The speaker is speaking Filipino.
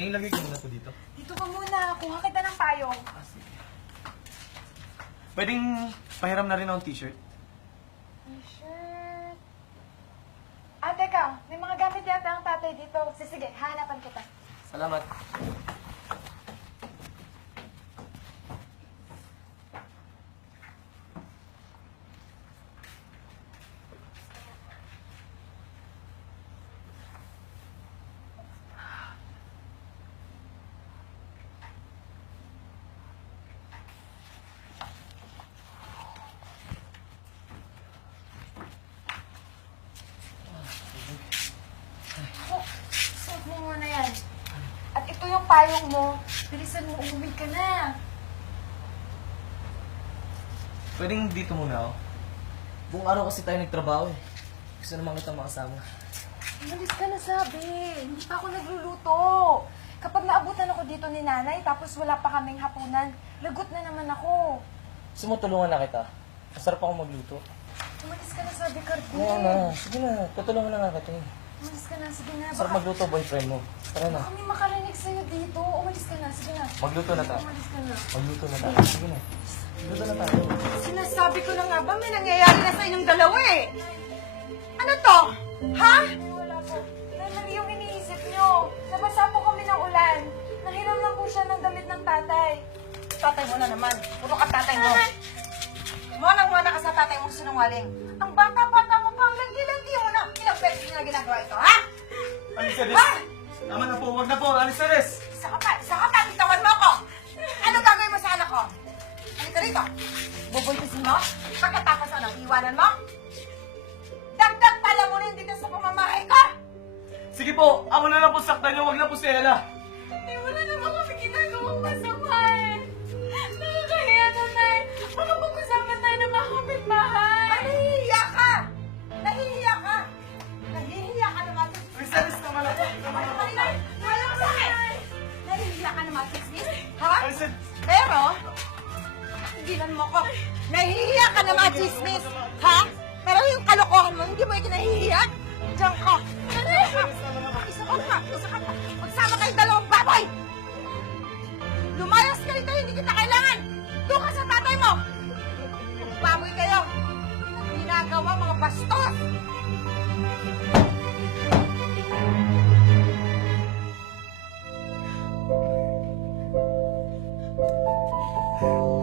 Pwede ilagay ko muna to dito. Dito ka muna. Kuha kita ng payong. Pwedeng pahiram na rin ako ng t-shirt. T-shirt. Ah, teka. May mga gamit yata ang tatay dito. Sige, hahanapan kita. Salamat. Suot mo muna yan. At ito yung payong mo. Bilisan mo, umuwi ka na. Pwedeng dito muna ako. Buong araw kasi tayo nagtrabaho eh. Gusto naman kita makasama. Umalis ka na, sabi. Hindi pa ako nagluluto. Kapag naabutan ako dito ni nanay, tapos wala pa kaming hapunan, lagot na naman ako. Gusto mo tulungan na kita? Masarap ako magluto. Umalis ka na, sabi, Cardi. Oo na. Sige na. Tutulungan na nga kita eh. Umalis ka na, sige na. Masarap magluto boyfriend mo. Tara na. Baka may makarinig sa'yo dito. Umalis ka na, sige na. Magluto na tayo. Umalis ka na. Magluto na tayo. Sige na. Magluto na tayo. Sinasabi ko na nga ba, may nangyayari na sa inyong dalawa eh. Ano to? Ha? Wala po. Mali yung iniisip nyo. Nabasa po kami ng ulan. Nahiram lang po siya ng damit ng tatay. Tatay mo na naman. Puro ka tatay mo. Manang-mana ka sa tatay mo sinungaling. Ang bata-bata mo pa, ang landi-landi mo na. Ilang beses na ginagawa ito, ha? Alisaris! Ha? Tama na po. Wag na po. Alisaris! Isa ka pa, bitawan mo ako. Ano gagawin mo sa anak ko? Halika rito. Bubuntisin mo? Pagkatapos ano, iwanan mo? Dagdag pala mo rin dito sa pamamahay ko. Sige po. Ako na lang po saktan niyo. Wag na po si Ella. Eh, wala naman kami ginagawang masama eh. Nakakahiya na tayo. Baka pag-usapan tayo ng mga kapitbahay. Nahihiya ka! Nahihiya ka! Nahihiya ka naman. Alisaris naman ako. Nahihiya ka naman, Chismis? Ha? Alisaris! Pero, tigilan mo ko. Nahihiya ka naman, Chismis? Ha? Pero yung kalokohan mo, hindi mo ikinahihiya? Diyan ka. Isa ka pa, isa ka pa. Magsama kayong dalawang baboy! Lumayas ka rito, hindi kita kailangan! Doon ka sa tatay mo! Baboy kayo! Ginagawa mga bastos! Alisaris!